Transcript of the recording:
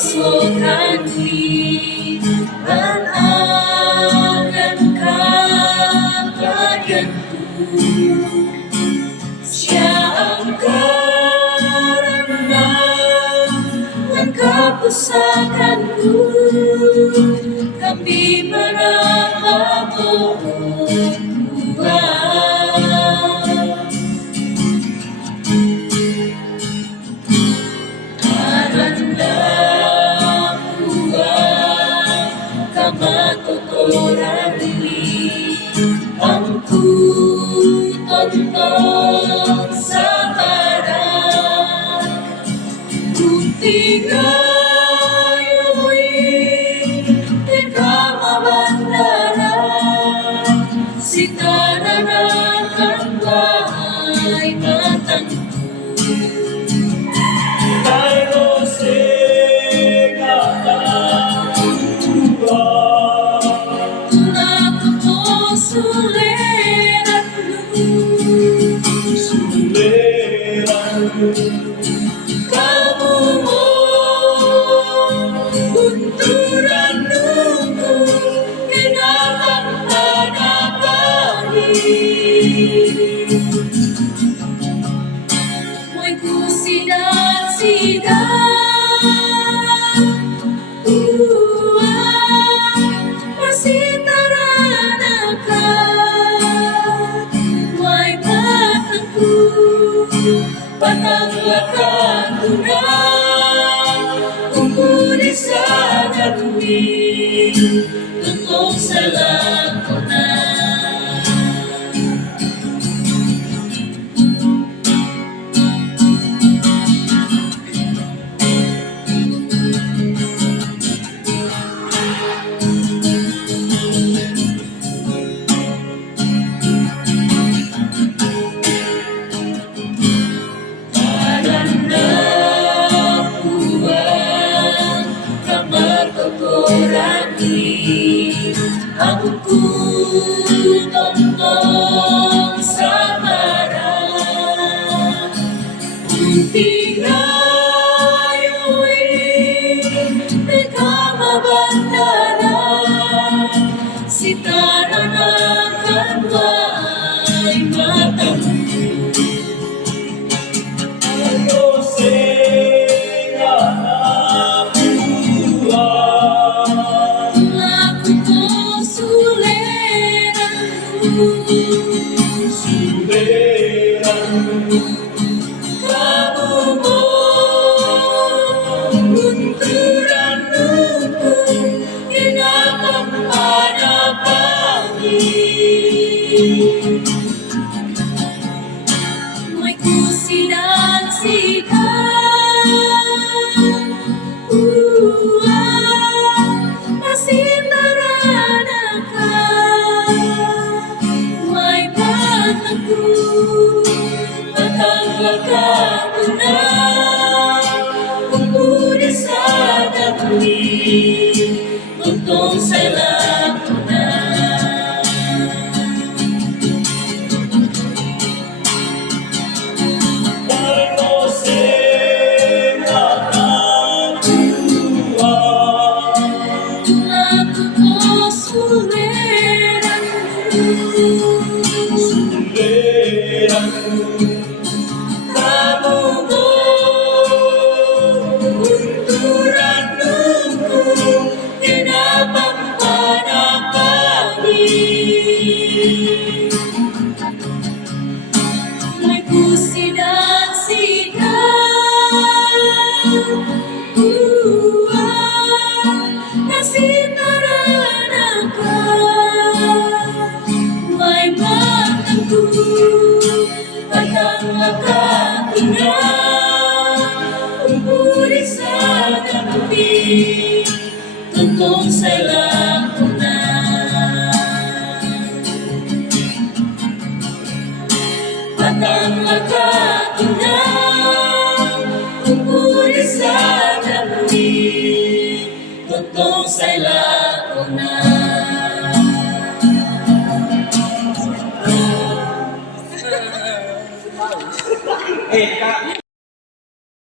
pasukan An-agan kabayanku. Siya ang karanang ng kapusakanku, kami marapabuhay. Ang tutontong sa harap, kung tingayu'y ikamabandaran, si karanakan ba'y matangko. Kamu mo bunturan nunggu kenapang panapangin, mo'y kusidan-sidan masitaranan ka, mo'y matangku patanglakan tunang kumpuli sa nagumi, tutong sa lakonan. Ang tutontong sa harap, kung tingayu'y ikamabandaran, si karanakan ba'y matangko. Kamu mo bunturan nunggu kinapang panapangin, mo'y kusidan-sidan masitaranan ka, mo'y matangku patanglakan tunang kumpuli sa nagumi, tutong sa lakonan. Kamu mo bunturan nunggu kinapang panapangin, mo'y kusidan-sidan nasitaranan ka, mo'y matangku patanglakan tunang kumpuli sa nagumi, tutong sa lakonan. Patanglakan tunang kumpuli sa nagumi, tutong sa lakonan. Eh, Kak.